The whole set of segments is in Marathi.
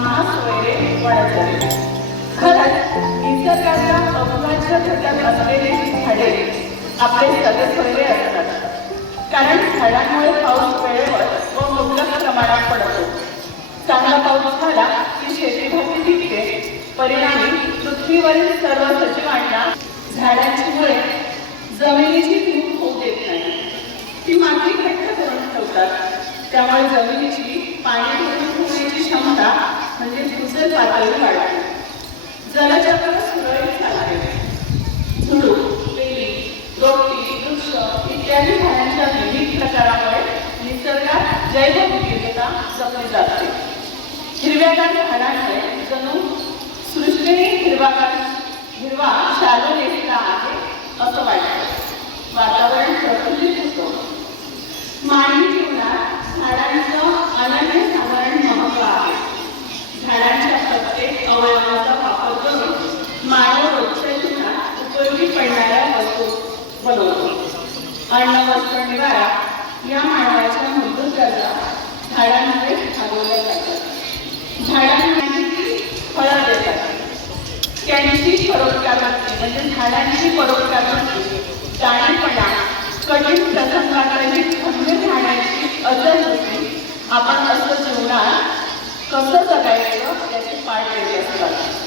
आम्हा सोयरे वणजले खरंच निसर्गाच्या अविभाज्य घटक असलेली झाडे आपले सगळे सोयरे असतात. कारण झाडांमुळे पाऊस वेळेवर व मुबलक प्रमाणात पडतो. चांगला पाऊस झाला की शेतीभूमी टिकते. परिणामी पृथ्वीवरील सर्व सजीवांना झाडांची मुळे जमिनीची धूप होऊ देत नाही. ती माती घट्ट करून ठेवतात. त्यामुळे जमिनीची पाणी धरून ठेवण्याची क्षमता म्हणजे भूजल पातळी वाढते जलचक्र सुरळीत चालते. झुडूप वेली रोपटी वृक्ष इत्यादी झाडांच्या विविध प्रकारामुळे निसर्गात जैवविविधता जपली जाते. हिरव्यागार झाडांमुळे जणू सृष्टीने हिरवागार हिरवा शालू आहे असं वाटतं. वातावरण झाडांमुळे भागवल्या जातात. झाडांमध्ये फळं देतात. त्यांची परोपकार असते म्हणजे झाडांची परोपकार असते जाणीपणा कठीण प्रसंगाकडे खंबीर राहण्याची म्हणजे अजर वृत्ती आपण असं जीवनात कसं जगायचं याची पाठ देत असतात.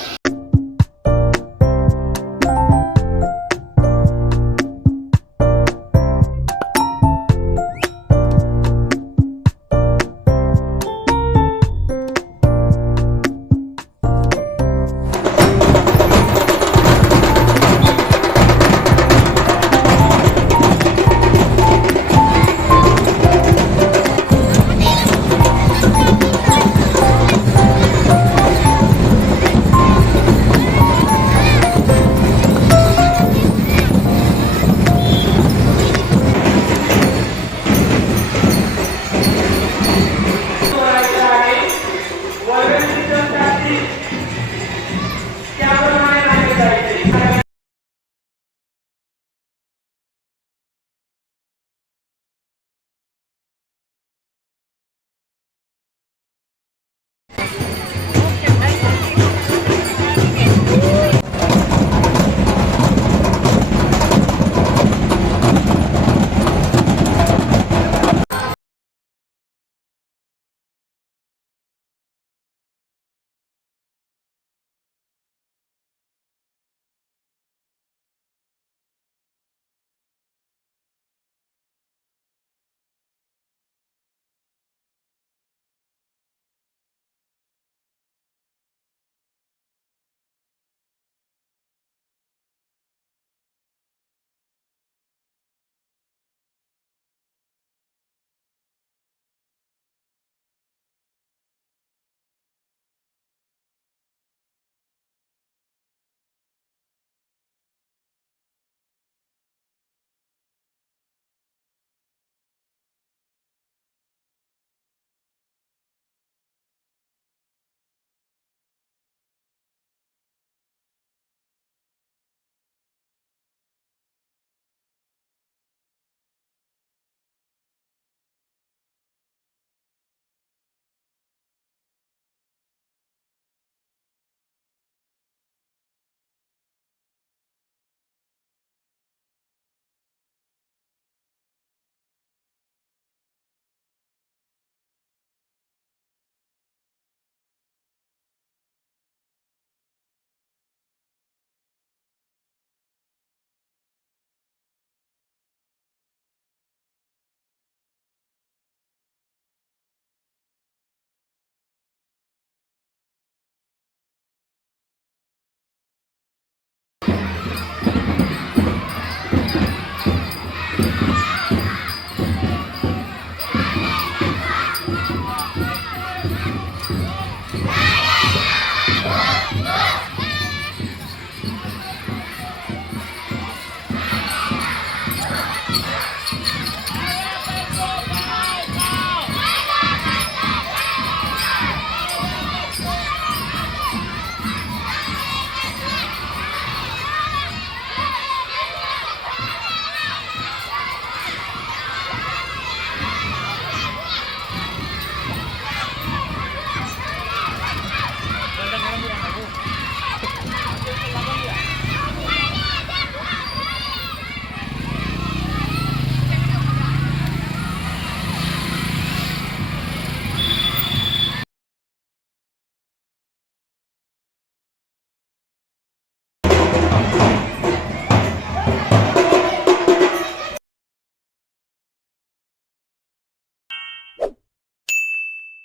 Thank you.